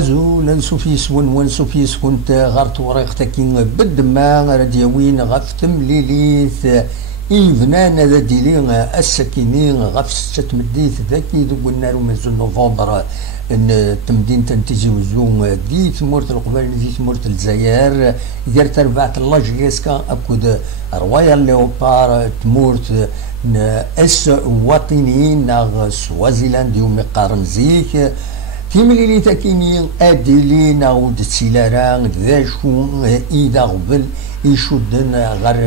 أزول نسوفيس ونسوفيس كنت غارت وريختكين بالدماغ راديوين غف تمليليث إيفنان ذا ديلين السكينين غف ستة مديث ذاكي ذو قلنا من نوفمبر ان تمدين تنتجي وزوم دي ثمورت القبائل دي ثمورت الجزائر دير تربعت الله جيسكا اكود روايا ليوبار تمورت اس وطنيين ناغ سوازيلاند يوم قارن زيك تيملي تاكيني اديلي ناود تسيلاران ذا شو اذا غبل يشدن غير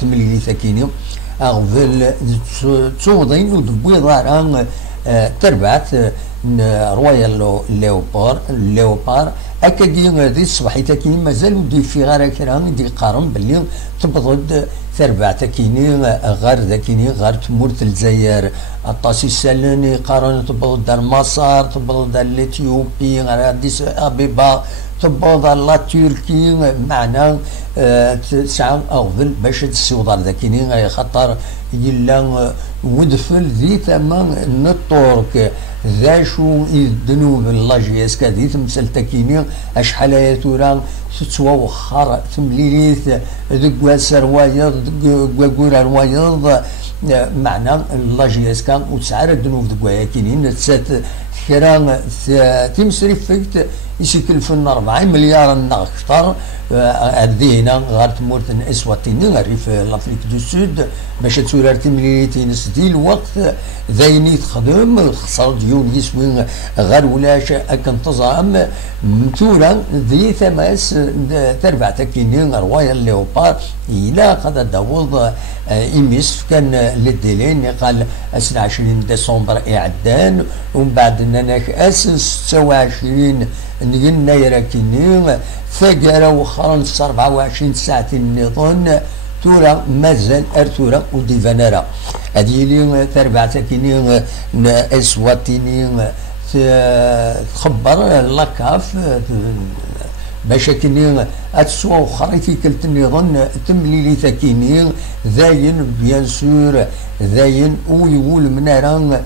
تملي تاكيني اغفل تصودين ودبويضاران تربعت رويال ليوبار اكادي ذي صباحيتا كيني مازال دي في غير كران دي قارن باللي تبضد تربع تاكيني غير ذاكيني غير تمورت الجزائر الطاسي السالاني قارن تبضد دار مصر تبضد دار الاثيوبي غير اديس ابيبا تبضد لا تركي معنا تسعة اغفل باش تسوضر ذاكيني خطر يلا ودفل ذي ثمن نطورك ذا شو الذنوب الله جيسكا ذي تمثل تكيني اشحال ياتورا تتوا وخر تمليليث ذك سروايض ذك روايض معنى الله جيسكا وتسعر الذنوب ذك كاينين تسات كرا تمسري فيكت يشكل في 4 مليار نغشطر هذينا غير تمورتن اسواتيني غير في لافريك دو سود باش تورار تمليتين سدي الوقت ذايني تخدم خسر ديون يسوي غير ولاش اكن تزعم متورا ذي ثماس تربع تكينين روايا الليوبار الى قد داوض إميس كان للديلين قال 29 ديسمبر إعدان ومن بعد ناك 26 يناير كيني ثقرا وخرن 24 ساعة النظام تورا مازال ارتورا وديفانارا هذه لي تربع تكيني اسواتيني تخبر لاكاف باش كيني اتسوا وخريتي كلت النظام تمليلي تكيني ذاين بيان سور ذاين ويقول منارا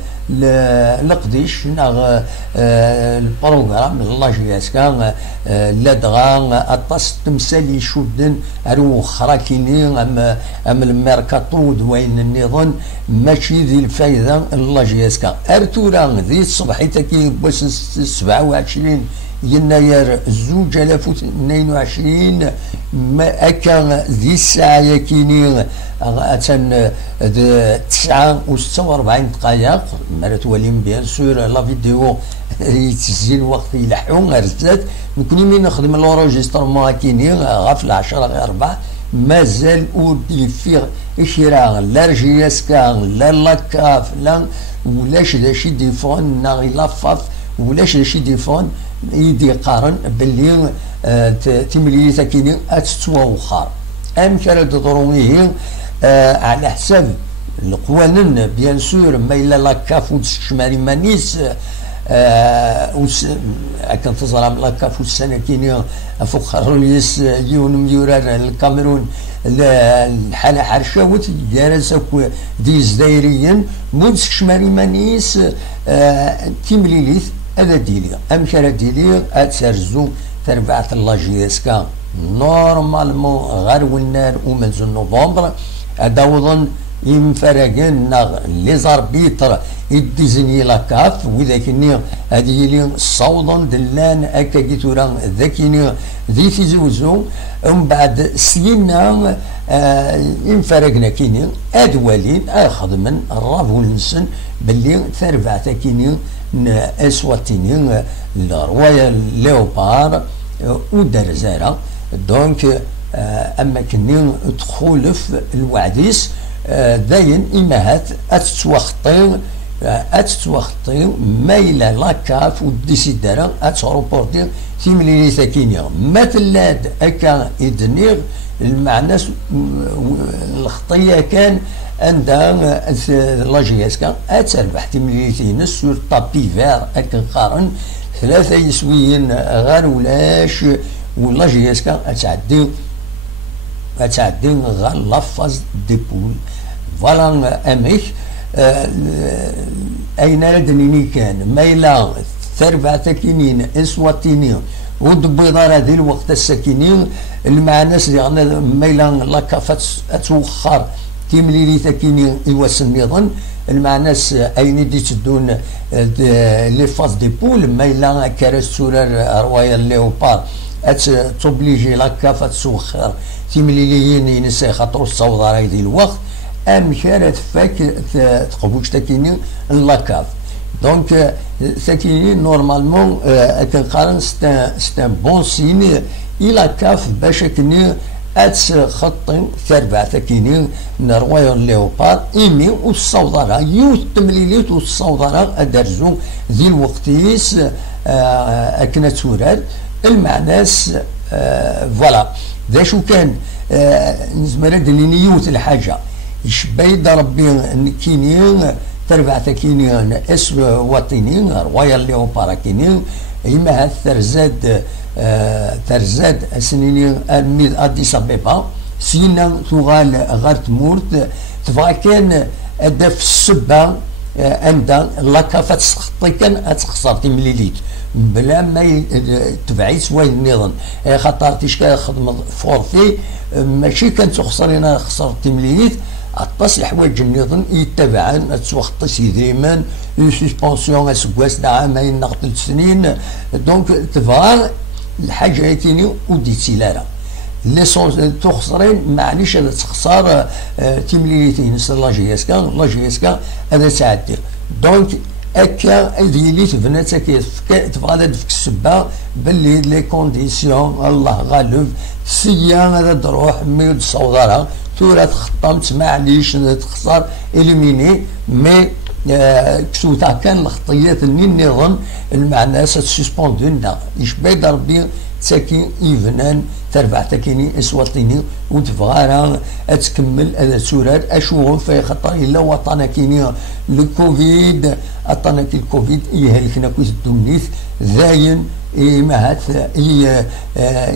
لقديش ناغ البروغرام الله جياسكا لدغا اطاس تمثال يشدن ارو خراكيني ام الميركاتو دوين النظام ماشي ذي الفايده الله جياسكا ارتورا ذي الصبحيتا كي بس 27 يناير 2022 ما أكان ذي الساعة يكيني أتن 49 دقائق مرات وليم بيان سور لا فيديو يتسجيل وقت يلحون غرزات نكوني من نخدم لوروجيسترمون كيني غاف 10 غير 4 مازال ودي فيه إشراع لا رجياسكا لا لاكاف لا ولاش ذا شي ديفون ناغي لافاف ولاش ذا شي ديفون يدي قارن باللي تملي ساكيني اتسوا وخار ام كانت ضروريه على حساب القوانين بيان سور ما الا لاكاف والشمالي مانيس كان تزرع لاكاف والسنه كيني فوق خروليس يون ميورار الكاميرون الحاله حرشاوت جالسه ديز دايريا مودس شمالي مانيس تمليليث هذا ديلي امشى ديلي اتسرزو تربعت الله جيسكا نورمالمون غير والنار ومنزل نوفمبر اداوضن ينفرقن لي زاربيتر يديزني لاكاف وذاكني هذه لي صودا دلان هكا كيتورا ذاكني ذي في زوزو ومن بعد سينا ينفرقنا كيني ادوالين خدمن الرافو نسن باللي تربعت كيني اسواتيني الرواية ليوبار ودار زارة دونك اما كني تخولف الوعديس داين امهات اتتوخطي مايلة لاكاف وديسيدارا اتروبورتي في مليلي ساكينيا ما تلاد اكا ادنيغ المعنى الخطية كان عندها لاجياسكا اتربح تمليتين سور طابي فير اكن قارن 3 يسويين غير ولاش ولاجياسكا اتعدي غير لافاز ديبول فوالا اميك اين ردني كان مايلا تربع تكينين اسواتينين ودبيضار هذه الوقت الساكنين المعناس اللي ميلا لاكافات اتوخر تيمليلي تكينين يواسن نظن المعناس اين دي تدون لي فاز دي بول ميلا كارس سورار روايال ليوبار توبليجي لاكافات توخر تيمليليين ينسى خاطرو الصوضار هذه الوقت ام كانت فاك تقبوش تكينين لاكاف دونك تكيني نورمالمون كنقارن ستان بون سين الى كاف باش كني خطين تربع تكيني نرويون ليوبار ايمي والصوضره يوت تمليليت والصوضره ادرزو ذي الوقتيس اكنا توراد المعناس فوالا ذا شو كان نزمرد اللي نيوت الحاجه يشبيد ربي كينين تربع تكينين اسم وطنين روايال ليوبارا كينين إما هاد ترزاد سنين الميد أديس أبيبا سينا تغال غار تمورت تبغى كان أدف السبة عند لاكافة تسخطي كان أتخسر تمليليت بلا ما تبعي سواي النظام خاطر تيشكا خدمة فورفي ماشي كان تخسرين خسر تمليليت عطاس الحوايج النظام يتبعن تسوخطس يدريمان سسبونسيون اسكواس دا عامين نقتل سنين دونك تبغى الحاجه هيتيني وديتي لارا ليسونس تخسرين معليش هذا تخسر تيمليتين لا جي اس كا هذا تعدي دونك هكا ديالي تبنات تبغى هذا دفك السبه باللي لي كونديسيون الله غالب سيا هذا تروح ميود صوضرها تورا تخطمت معليش تخسر اليميني مي كسوتا كان الخطيات النظام المعنى سسبوندون يشبه ربي تاكي ايفنان تربع تاكيني اسواتيني وتبغى تكمل هذا سورات اشوف في خطر الا وطنا كيني الكوفيد عطانا كي الكوفيد يهلكنا كويس الدنيث زاين مهات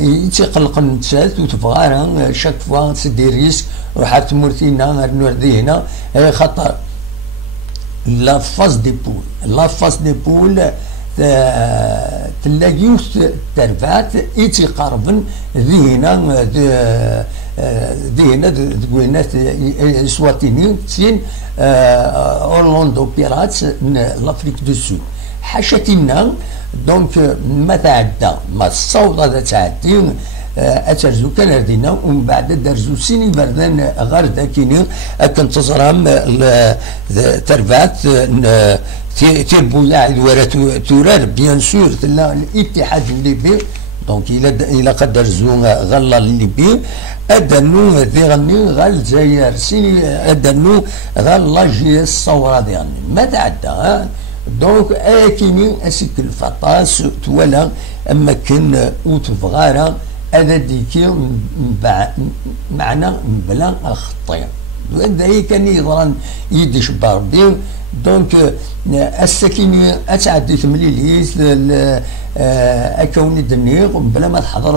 يتقلق النتسات وتبغى شاك فوا تسدي ريسك روحات مورتينا نوردي هنا خطر لا فاز دي بول تلاقيوث ترفعت يتقاربن ذهنا تقولنا سواتيني تسين اورلاندو بيراتس لافريك دو سود حاشتنا دونك ما تعدى ما الصوت هذا تعدي اترزو كنردينا ومن بعد درزو سيني بردان غير داكيني كنتظرهم تربات تيربو ياعد ورا تورار بيان سور تلا الاتحاد الليبي دونك الى قد درزو غلا الليبي ادنو ذيغني غال الجزائر سيني ادنو غال لاجي الصوره ديالنا ما تعدى دونك اكيني اسك الفطاس تولا اما كن وتفغارا هذا ديكي معنى بلا الخطير هذا كان يضرن يدي شباربي دونك السكيني اتعدي تمليليت اكوني دنيغ بلا ما تحضر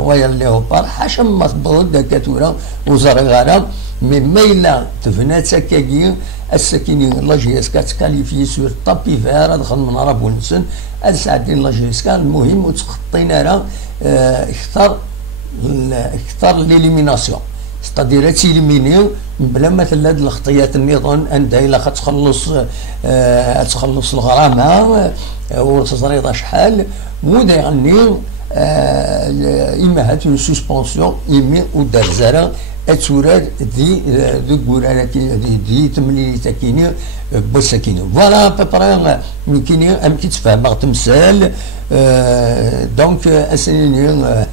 روايه ليوبار حاشا ما تبغض دكاتوره وزاره غاره مما الا تفنات سكاكي السكيني لا جي اس كاتكاليفي سور طابي فير دخل من عرب ونسن هاد ساعتين لا جي اس المهم وتخطينا راه اختار ليليميناسيون ستادير تيليمينيو بلا ما هاد الخطيات النظام عندها الا تخلص الغرامه وتزريضها شحال ودا يعني اما هات اون سسبونسيون ايمي ودار زرا اتوراد دي غورا دي تملي تاكيني بوساكيني فوالا بابرا كيني ام كيتفهم تمثال دونك اسنين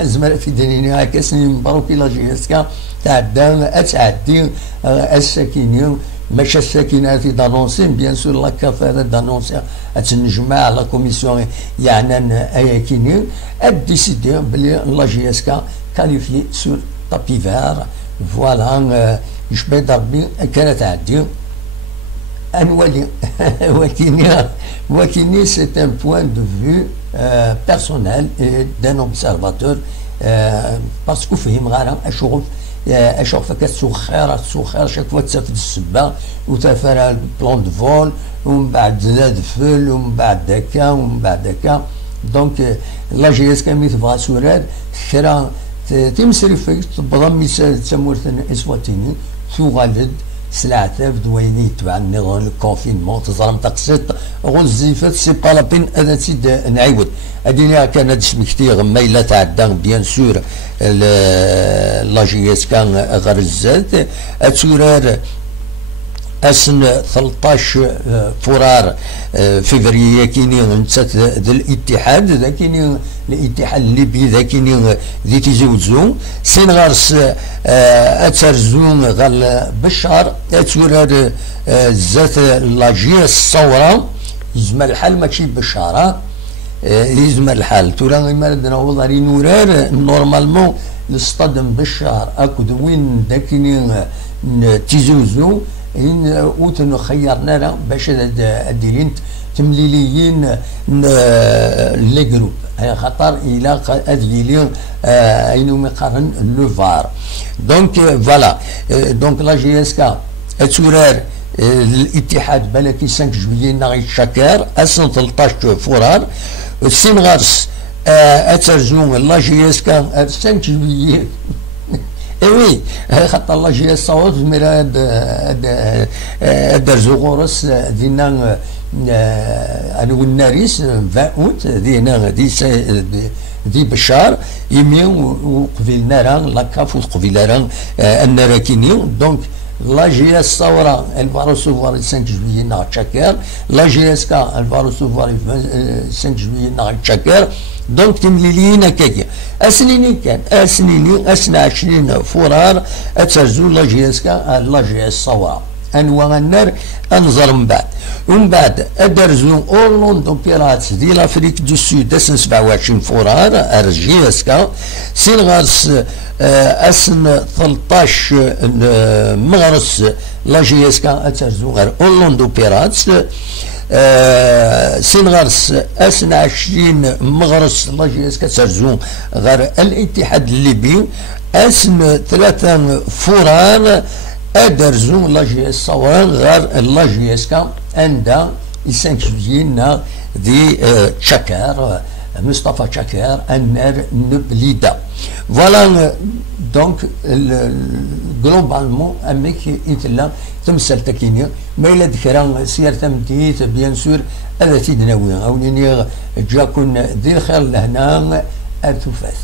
زعما في ديني هكا سنين مبروك لا جيسكا تعدى اتعدي الساكيني ماشي الساكنه في دانونسين بيان سور لا كافه دانونسي تنجمع لا كوميسيون يعني اياكيني ديسيدي بلي لا جي اس كا كاليفي سور طابي فير فوالا يشبه ربي كانت تعدي انوالي وكيني سي ان بوان دو فيو بيرسونيل دان اوبسيرفاتور باسكو فهم غير اشوف اشوف كتسوخر شكوى تسافد السبه وتفرى بلون دو فول ومن بعد زاد فل ومن بعد هكا دونك لا جي اس كان تبغى سوراد كرا تمسري فيك تبغى مثال تمورث اسواتيني تغالد سلعة دويني تبع النظام الكونفينمون تظلم تقسيط غزيفات سي با لا بين انا تزيد نعاود اديني كان هاد الشمكتي ميلا تعدى بيان سور لا جي اس كان غرزات اتسورار اسن 13 فرار فيفري كيني نتسات الاتحاد ذا كيني الاتحاد الليبي ذا كيني ذي تيزوزو سين غارس اترزون غال بشار اتورار زات لاجيه الصورة يزمى الحال ماشي بشارة يزمى الحال تورا غير نعوض على نورار نورمالمون الاستاد بشار اكد وين ذا كيني تيزوزو إن أوتن خيرنا باش الديرين تمليليين لي جروب خاطر إلى أدليلين أينو مقارن لو فار دونك فوالا دونك لا جي اس كا تورار الاتحاد بلكي 5 جويي ناغي شكار أسن 13 فرار سين غارس أترجون لا جي اس كا 5 جويي وي خاطر الله جي الصوت ميرا درزو غورس دينا انا والناريس 20 اوت دينا دي بشار يمين وقبيلنا راه لاكاف وقبيلنا راه النراكيني دونك لا جي اس الثوره الفارو سوفوار 5 جويي نهار تشاكر لا جي اس كا الفارو سوفوار 5 جويي نهار تشاكر دونك تمليلينا كاكيا اسنيني كان اسنا 20 فرار اترزو لا جي اس كا لا جي اس الثوره انواع النار انظر من بعد ادرزو اورلون دوبيرات دي لافريك دو سود اسن 27 فرار ارجي اس كا سين غارس اسن 13 مغرس لا جي اس كا اترزو غير اورلون دوبيرات سين غرس اسن 20 مغرس لا جي اس كترزون غير الاتحاد الليبي اسن 3 فرار ادرزون لا جي اس صوان غير لا جي اس كا عندها 5 جويين دي تشاكر مصطفى تشاكر النار نبليدا فوالا دونك جلوبالمون اميك يتلا تمثل تكيني ما الا ذكرى سير تمديت بيان سور هذا تيدناوي او نيني جاكون ذي الخير لهنا ارتفاس